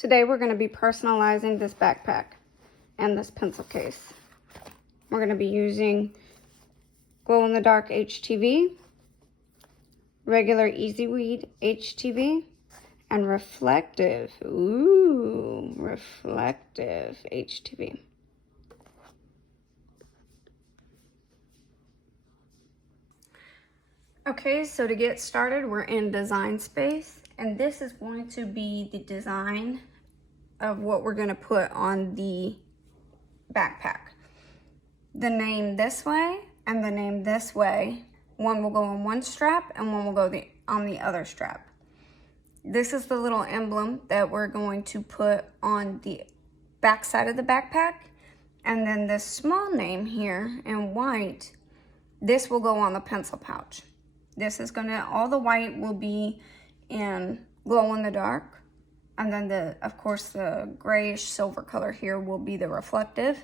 Today we're going to be personalizing this backpack and this pencil case. We're going to be using glow-in-the-dark HTV, regular Easy Weed HTV, and reflective, reflective HTV. Okay, so to get started, we're in design space, and this is going to be the design of what we're going to put on the backpack. The name this way and the name this way. One will go on one strap and one will go on the other strap. This is the little emblem that we're going to put on the back side of the backpack. And then this small name here in white, this will go on the pencil pouch. This is all the white will be in glow in the dark. And then of course the grayish silver color here will be the reflective.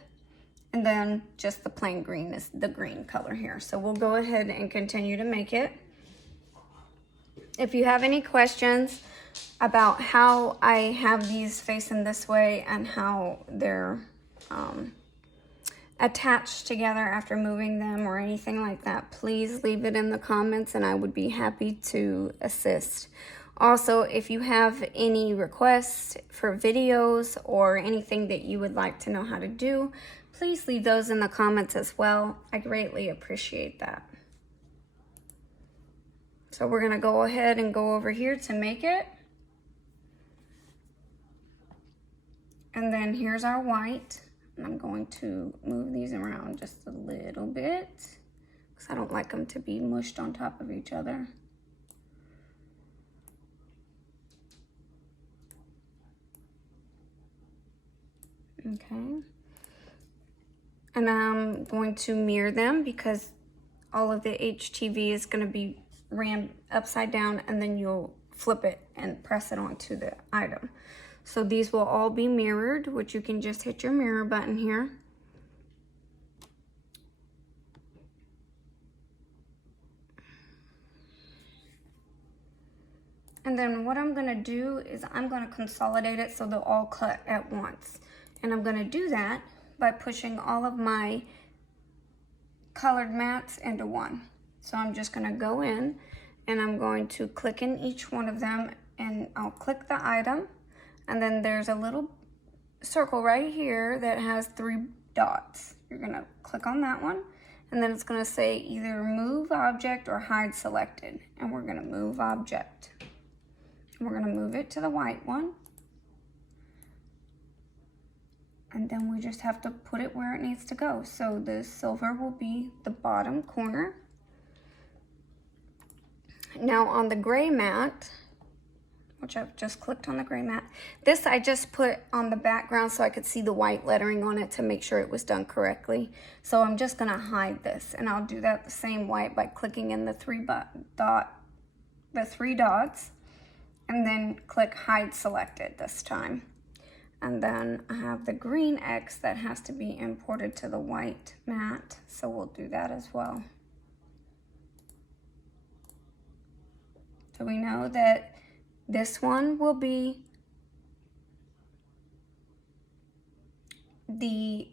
And then just the plain green is the green color here. So we'll go ahead and continue to make it. If you have any questions about how I have these facing this way and how they're attached together after moving them or anything like that, please leave it in the comments and I would be happy to assist. Also, if you have any requests for videos or anything that you would like to know how to do, please leave those in the comments as well. I greatly appreciate that. So we're gonna go ahead and go over here to make it. And then here's our white. And I'm going to move these around just a little bit because I don't like them to be mushed on top of each other. Okay. And I'm going to mirror them because all of the HTV is going to be rammed upside down and then you'll flip it and press it onto the item. So these will all be mirrored, which you can just hit your mirror button here. And then what I'm gonna do is I'm gonna consolidate it so they'll all cut at once. And I'm gonna do that by pushing all of my colored mats into one. So I'm just gonna go in and I'm going to click in each one of them and I'll click the item. And then there's a little circle right here that has 3 dots. You're gonna click on that one, and then it's gonna say either move object or hide selected. And we're gonna move object. We're gonna move it to the white one. And then we just have to put it where it needs to go. So the silver will be the bottom corner. Now on the gray mat, which I've just clicked on the gray mat. This I just put on the background so I could see the white lettering on it to make sure it was done correctly. So I'm just gonna hide this, and I'll do that the same way by clicking in the 3 dots, and then click hide selected this time. And then I have the green X that has to be imported to the white mat, so we'll do that as well. So we know that this one will be this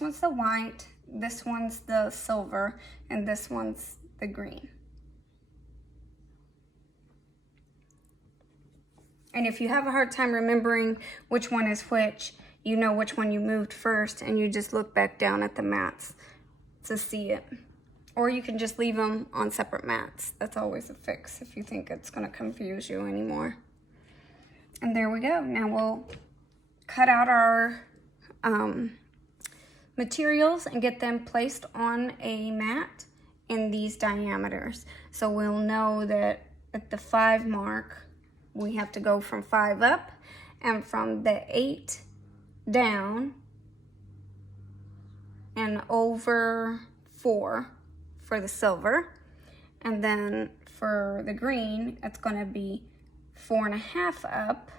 one's the white, this one's the silver, and this one's the green. And if you have a hard time remembering which one is which, you know which one you moved first, and you just look back down at the mats to see it. Or you can just leave them on separate mats. That's always a fix if you think it's gonna confuse you anymore. And there we go. Now we'll cut out our materials and get them placed on a mat in these diameters. So we'll know that at the 5 mark, we have to go from 5 up, and from the 8 down and over 4 for the silver. And then for the green, it's gonna be 4.5 up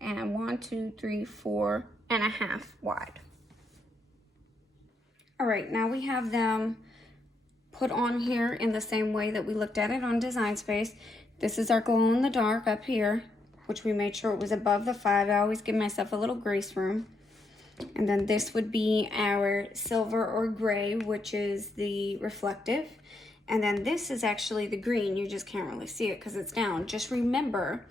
and 1, 2, 3, 4.5 wide. All right, now we have them put on here in the same way that we looked at it on Design Space. This is our glow in the dark up here which we made sure it was above the 5. I always give myself a little grace room. And then this would be our silver or gray, which is the reflective. And then this is actually the green. You just can't really see it because it's down. Just remember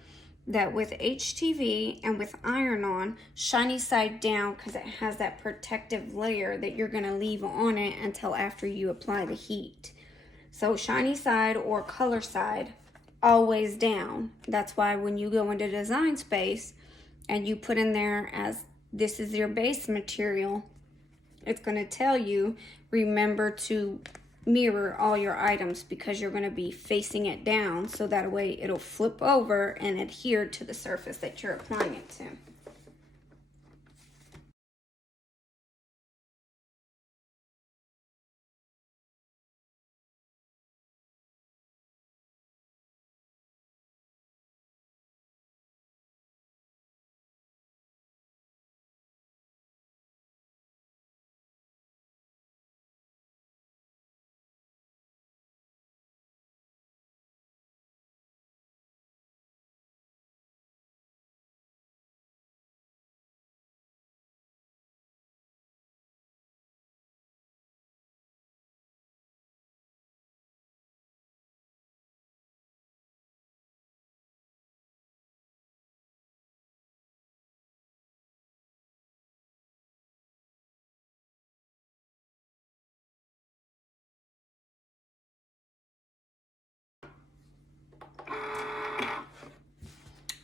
that with HTV and with iron-on, shiny side down, because it has that protective layer that you're going to leave on it until after you apply the heat. So shiny side or color side, always down. That's why when you go into Design Space and you put in there as this is your base material, it's going to tell you, remember to mirror all your items because you're going to be facing it down, so that way it'll flip over and adhere to the surface that you're applying it to.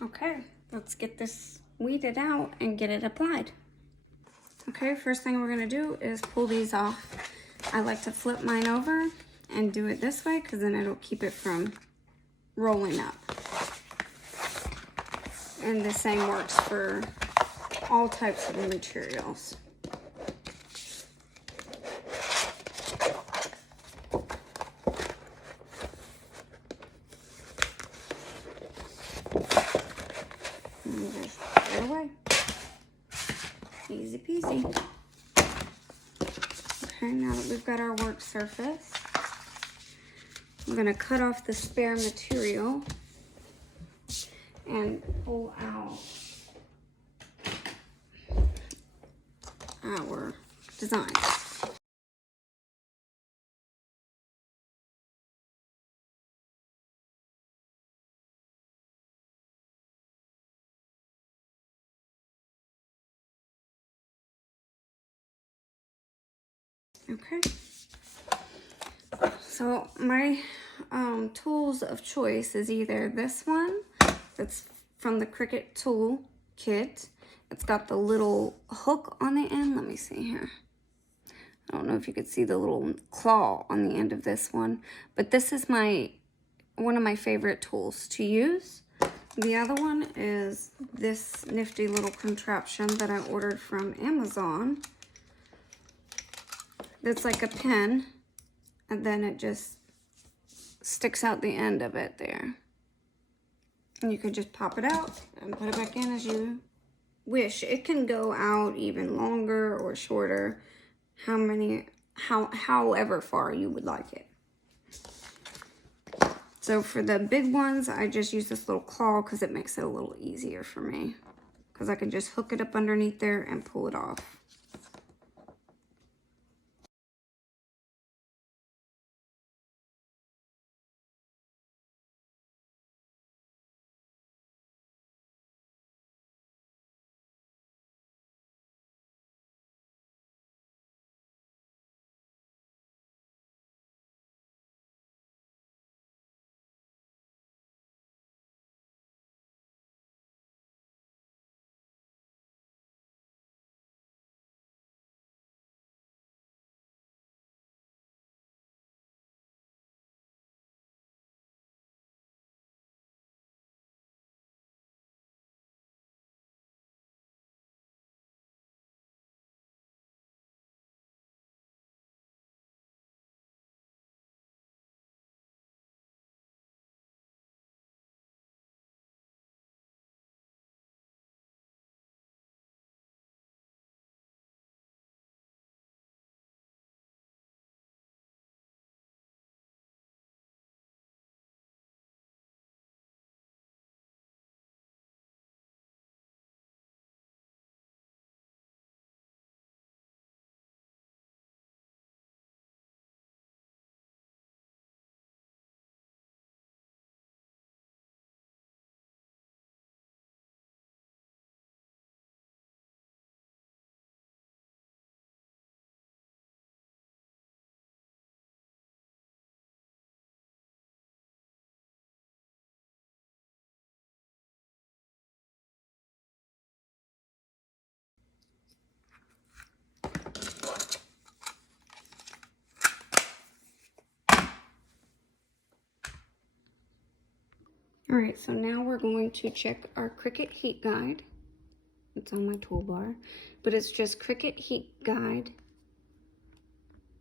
Okay, let's get this weeded out and get it applied. Okay, first thing we're gonna do is pull these off. I like to flip mine over and do it this way because then it'll keep it from rolling up. And the same works for all types of materials. And just put it away. Easy peasy. Okay, now that we've got our work surface, I'm gonna cut off the spare material and pull out our design. Okay, so my tools of choice is either this one that's from the Cricut tool kit. It's got the little hook on the end. Let me see here. I don't know if you could see the little claw on the end of this one, but this is one of my favorite tools to use. The other one is this nifty little contraption that I ordered from Amazon. It's like a pen, and then it just sticks out the end of it there. And you can just pop it out and put it back in as you wish. It can go out even longer or shorter, however far you would like it. So for the big ones, I just use this little claw because it makes it a little easier for me. Because I can just hook it up underneath there and pull it off. All right, so now we're going to check our Cricut heat guide. It's on my toolbar, but it's just Cricut heat guide,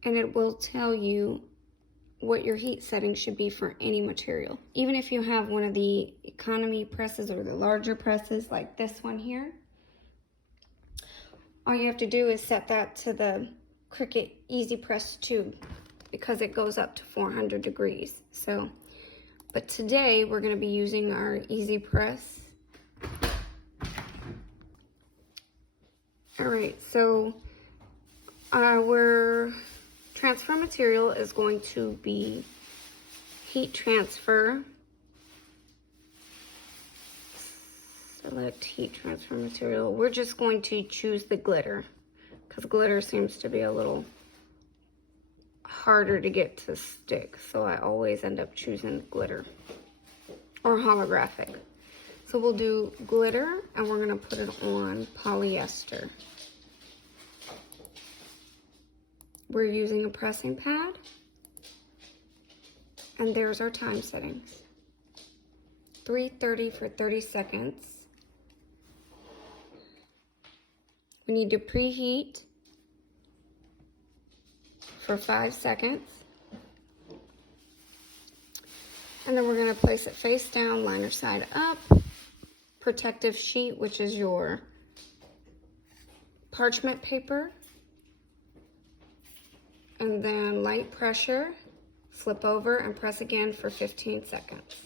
and it will tell you what your heat setting should be for any material. Even if you have one of the economy presses or the larger presses like this one here, all you have to do is set that to the Cricut Easy Press 2 because it goes up to 400 degrees. So, but today we're going to be using our Easy Press. All right, so our transfer material is going to be heat transfer. Select heat transfer material. We're just going to choose the glitter because glitter seems to be a little harder to get to stick. So I always end up choosing glitter or holographic. So we'll do glitter and we're gonna put it on polyester. We're using a pressing pad, and there's our time settings. 3:30 for 30 seconds. We need to preheat for 5 seconds. And then we're gonna place it face down, liner side up. Protective sheet, which is your parchment paper. And then light pressure, flip over and press again for 15 seconds.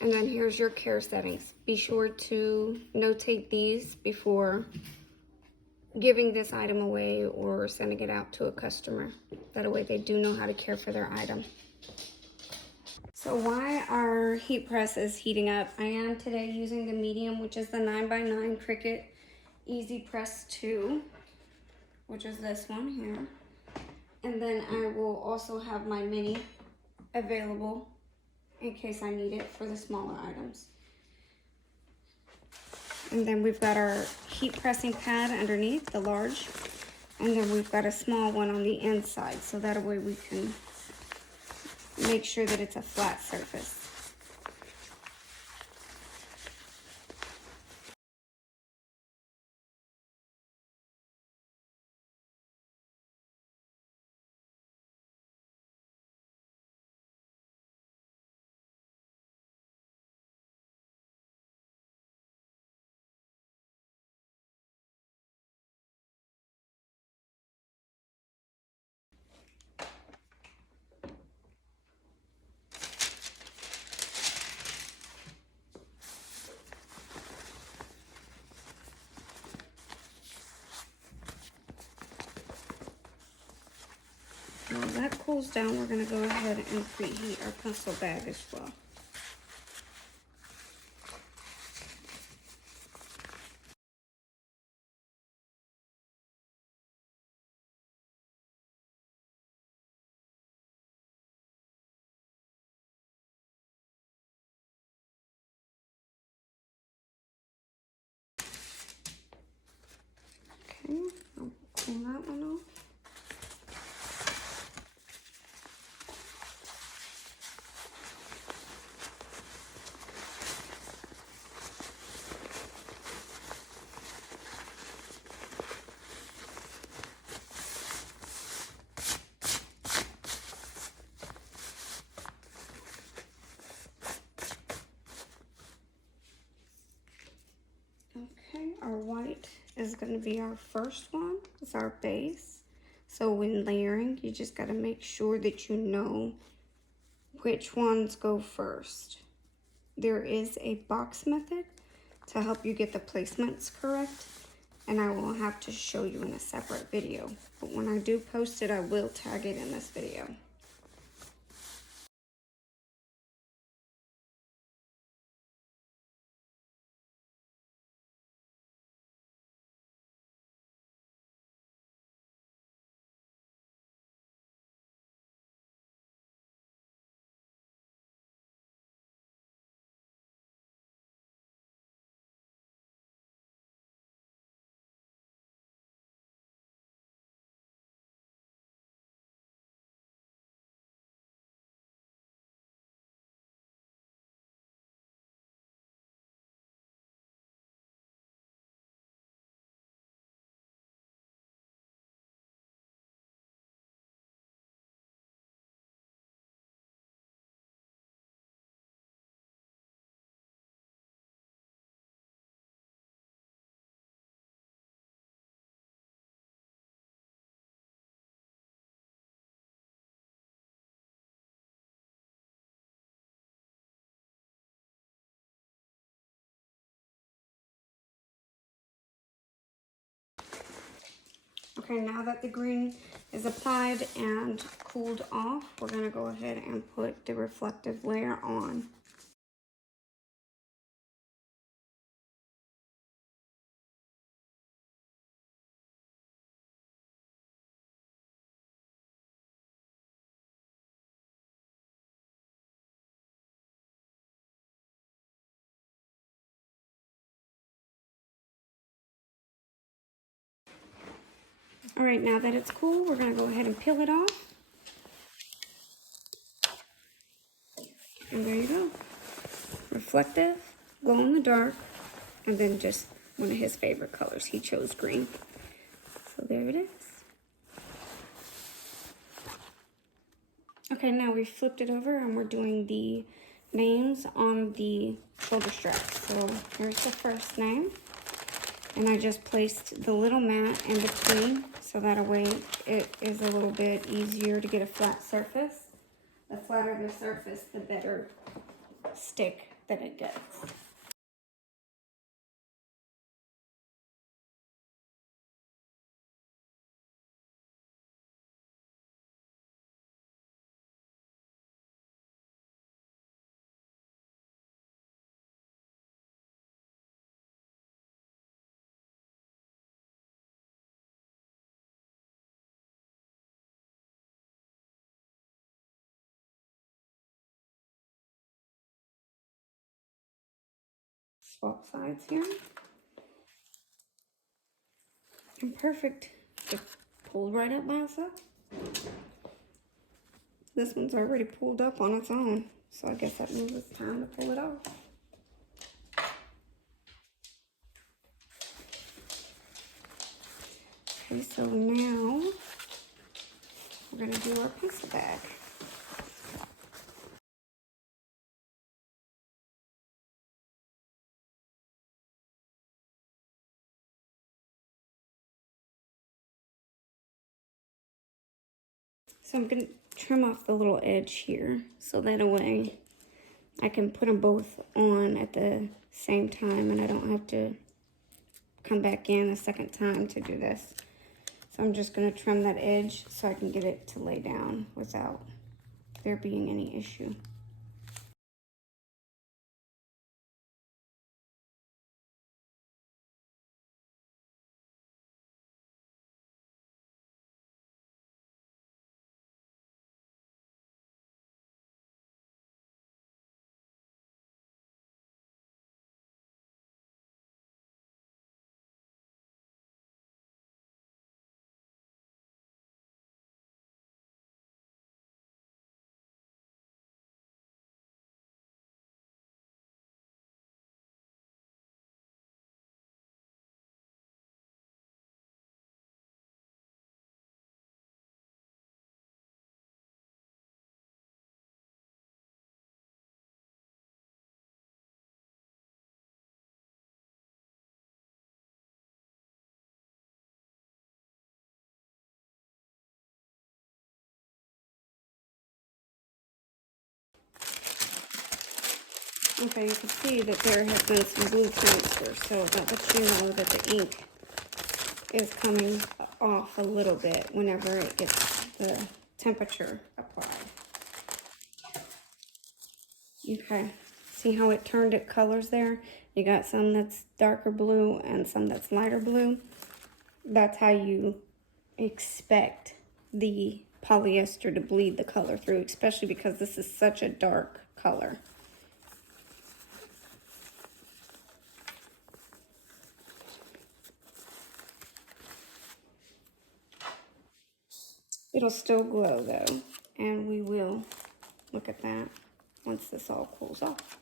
And then here's your care settings. Be sure to notate these before giving this item away or sending it out to a customer. That way they do know how to care for their item. So while our heat press is heating up, I am today using the medium, which is the 9x9 Cricut Easy Press 2, which is this one here. And then I will also have my mini available in case I need it for the smaller items. And then we've got our heat pressing pad underneath, the large. And then we've got a small one on the inside, so that way we can make sure that it's a flat surface. While that cools down, we're going to go ahead and preheat our pencil bag as well. Okay, I'll pull that one off. Okay, our white is going to be our first one. It's our base. So when layering, you just got to make sure that you know which ones go first. There is a box method to help you get the placements correct, and I will have to show you in a separate video. But when I do post it, I will tag it in this video. Okay, now that the green is applied and cooled off, we're gonna go ahead and put the reflective layer on. All right, now that it's cool, we're gonna go ahead and peel it off. And there you go. Reflective, glow in the dark, and then just one of his favorite colors. He chose green. So there it is. Okay, now we've flipped it over and we're doing the names on the shoulder straps. So here's the first name. And I just placed the little mat in between so that way it is a little bit easier to get a flat surface. The flatter the surface, the better stick that it gets. Swap sides here. And perfect. It pulled right up by itself. This one's already pulled up on its own, so I guess that means it's time to pull it off. Okay, so now we're gonna do our pencil bag. So I'm gonna trim off the little edge here so that way I can put them both on at the same time and I don't have to come back in a second time to do this. So I'm just gonna trim that edge so I can get it to lay down without there being any issue. Okay, you can see that there has been some glue transfer, so that lets you know that the ink is coming off a little bit whenever it gets the temperature applied. Okay, see how it turned its colors there? You got some that's darker blue and some that's lighter blue. That's how you expect the polyester to bleed the color through, especially because this is such a dark color. It'll still glow though, and we will look at that once this all cools off.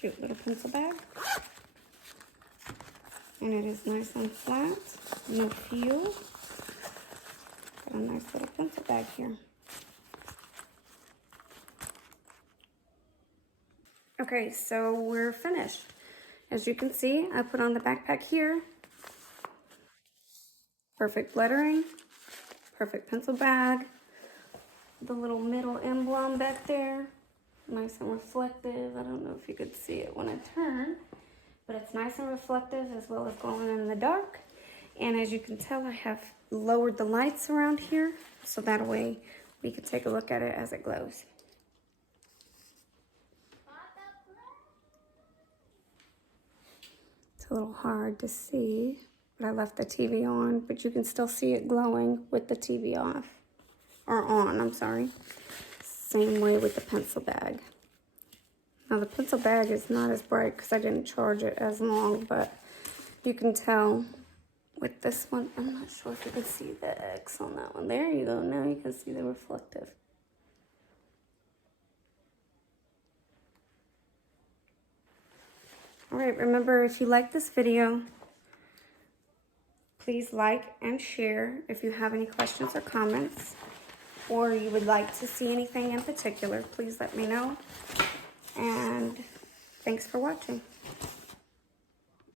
Cute little pencil bag. And it is nice and flat, no feel. Got a nice little pencil bag here. Okay, so we're finished. As you can see, I put on the backpack here. Perfect lettering, perfect pencil bag, the little middle emblem back there, nice and reflective. I don't know if you could see it when I turn, but it's nice and reflective as well as glowing in the dark. And as you can tell, I have lowered the lights around here so that way we can take a look at it as it glows. It's a little hard to see, but I left the TV on, but you can still see it glowing with the TV off, or on, I'm sorry. Same way with the pencil bag. Now the pencil bag is not as bright because I didn't charge it as long, but you can tell with this one, I'm not sure if you can see the X on that one. There you go, now you can see the reflective. All right, remember, if you like this video, please like and share. If you have any questions or comments, or you would like to see anything in particular, please let me know. And thanks for watching.